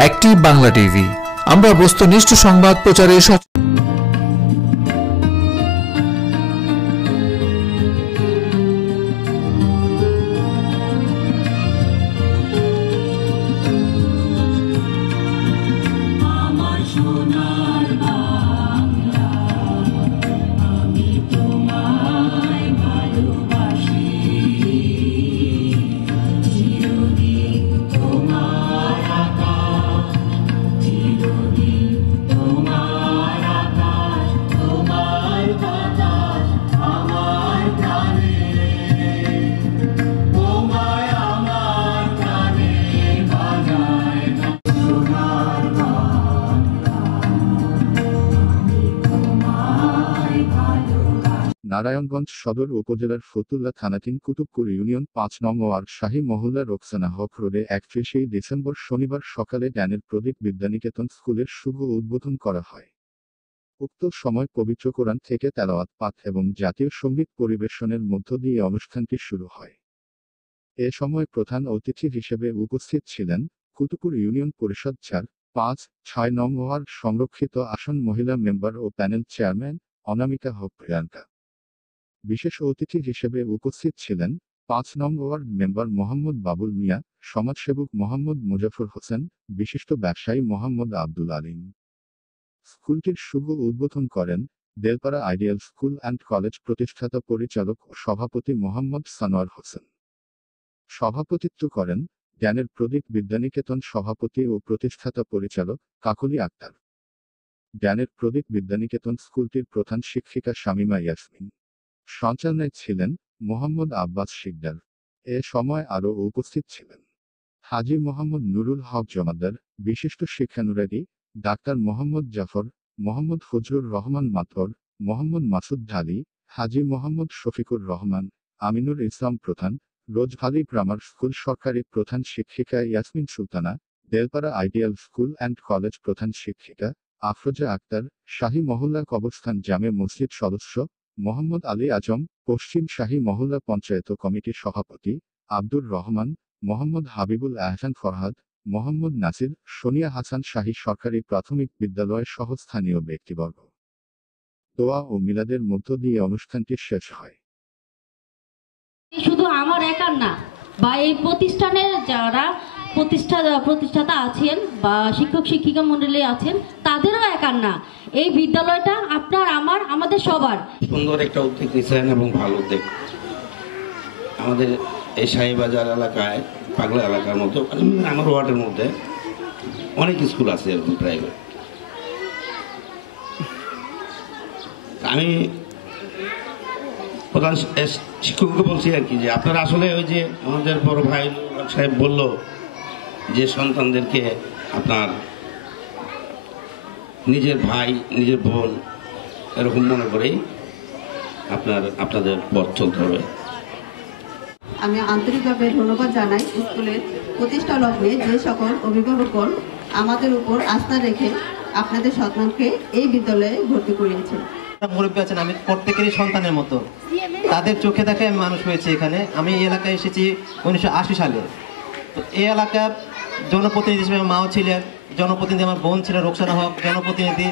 Active Bangla TV, আমরা বস্তুনিষ্ঠ সংবাদ প্রচারে নারায়ণগঞ্জ সদর উপজেলার ফতুল্লা থানাধীন কুতুবপুর ইউনিয়ন ৫ নং ওয়ার্ড শাহী মহল্লা রোকসানা হক রোডে ৩১শে ডিসেম্বর শনিবার সকালে জ্ঞানের প্রদীপ বিদ্যানিকেতন স্কুলের শুভ উদ্বোধন করা হয়। উক্ত সময় পবিত্র কোরআন থেকে তেলাওয়াত পাঠ এবং জাতীয় সঙ্গীত পরিবেশনের মধ্য দিয়ে অনুষ্ঠানটি শুরু হয়। এ সময় প্রধান অতিথি হিসেবে উপস্থিত ছিলেন কুতুবপুর ইউনিয়ন পরিষদ ৪-৫-৬ নং ওয়ার্ড সংরক্ষিত আসন মহিলা মেম্বার ও প্যানেল চেয়ারম্যান অনামিকা হক প্রিয়াঙ্কা। বিশেষ অতিথি হিসেবে উপস্থিত ছিলেন ৫ নং ওয়ার্ড মেম্বার মোহাম্মদ বাবুল মিয়া, সমাজসেবক মোহাম্মদ মুজাফর হোসেন, বিশিষ্ট ব্যবসায়ী মোহাম্মদ আব্দুল আলিম। স্কুলটির শুভ উদ্বোধন করেন Delpara ideal school and college প্রতিষ্ঠাতা পরিচালক ও সভাপতি মোহাম্মদ সানোয়ার হোসেন। সভাপতিত্ব করেন জ্ঞানের প্রদীপ বিদ্যানিকেতন সভাপতি ও প্রতিষ্ঠাতা পরিচালক কাকলি আক্তার। জ্ঞানের প্রদীপ বিদ্যানিকেতন স্কুলটির প্রধান শিক্ষিকা শামিমা ইয়াসমিন। সঞ্চালনায় ছিলেন মোহাম্মদ আব্বাস শিকদার। এ সময় আরও উপস্থিত ছিলেন হাজী মোহাম্মদ নুরুল হক জমাদ্দার, বিশিষ্ট শিক্ষানুরাগী ডাক্তার মোহাম্মদ জাফর, মোহাম্মদ ফজলুর রহমান মাতর, মোহাম্মদ মাসুদ ঢালি, হাজী মোহাম্মদ শফিকুর রহমান, আমিনুর ইসলাম প্রধান, রোজভালি গ্রামার স্কুল সরকারি প্রধান শিক্ষিকা Yasmin Sultana, Delpara ideal school and college প্রধান শিক্ষিকা আফরোজা আক্তার, শাহী মহল্লা কবরস্থান জামে মসজিদ সদস্য মোহাম্মদ আলী আজম, পশ্চিম শাহী মহল্লা পঞ্চায়েত কমিটির সভাপতি আব্দুর রহমান, মোহাম্মদ হাবিবুল আহসান ফরহাদ, মোহাম্মদ নাসির, সোনিয়া হাসান শাহী সরকারি প্রাথমিক বিদ্যালয় সহ স্থানীয় ব্যক্তিবর্গ। দোয়া ও মিলাদের মধ্য দিয়ে অনুষ্ঠানটি শেষ হয়। শুধু আমার একার না, বা এই প্রতিষ্ঠানের যারা প্রতিষ্ঠাতা আছেন বা শিক্ষক শিক্ষিকা মন্ডলী আছেন তাদেরও একার না। এই বিদ্যালয়টা আপনার আমাদের সবার। সুন্দর একটা উদ্যোগ নিয়েছেন এবং ভালো উদ্যোগ। আমাদের এই শাহীবাজার এলাকায় পাগলা এলাকার মতো আমার ওয়ার্ডের মধ্যে অনেক স্কুল আছে এরকম প্রাইভেট। আমি প্রধান শিক্ষককে বলছি আর কি যে আপনারা আসলে ওই যে আমাদের বড় ভাই সাহেব বলল যে সন্তানদেরকে আপনার নিজের ভাই নিজের বোন এরকম মনে করেই আপনাদের পথ চলতে হবে। আমি আন্তরিকভাবে ধন্যবাদ জানাই স্কুলের প্রতিষ্ঠা লগ্নে যে সকল অভিভাবকগণ আমাদের উপর আস্থা রেখে আপনাদের সন্তানকে এই বিদ্যালয়ে ভর্তি করিয়েছেন। মুরব্বী আছেন, আমি প্রত্যেকেরই সন্তানের মতো, তাদের চোখে দেখে আমি মানুষ হয়েছি এখানে। আমি এই এলাকায় এসেছি 1980 সালে। তো এই এলাকার জনপ্রতিনিধি হিসেবে মাও ছিলেন, জনপ্রতিনিধি আমার বোন ছিলেন রোকসানা হক, জনপ্রতিনিধি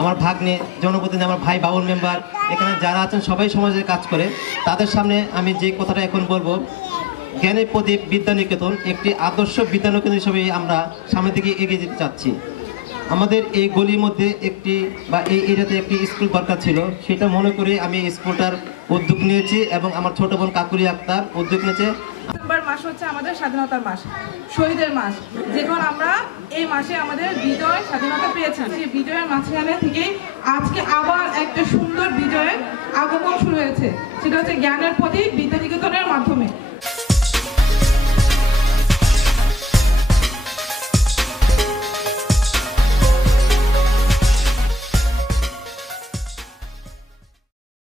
আমার ভাগ্নে, জনপ্রতিনিধি আমার ভাই বাবুল মেম্বার, এখানে যারা আছেন সবাই সমাজের কাজ করে। তাদের সামনে আমি যে কথাটা এখন বলবো, জ্ঞানের প্রদীপ বিদ্যানিকেতন একটি আদর্শ বিদ্যানিকেতন হিসেবে আমরা সামনের দিকে এগিয়ে যেতে চাচ্ছি। আমাদের এই গলির মধ্যে একটি বা এই এরিয়াতে একটি স্কুল দরকার ছিল, সেটা মনে করে আমি এই স্কুলটার উদ্যোগ নিয়েছি এবং আমার ছোট বোন কাকুলি আক্তার উদ্যোগ নিয়েছে। ডিসেম্বর মাস হচ্ছে আমাদের স্বাধীনতার মাস, শহীদের মাস। যখন আমরা এই মাসে আমাদের বিজয় স্বাধীনতা পেয়েছি, সেই বিজয়ের মাঝখানে থেকেই আজকে আবার একটা সুন্দর বিজয়ের আগমন শুরু হয়েছে, সেটা হচ্ছে জ্ঞানের প্রদীপ বিদ্যানিকেতনের মাধ্যমে।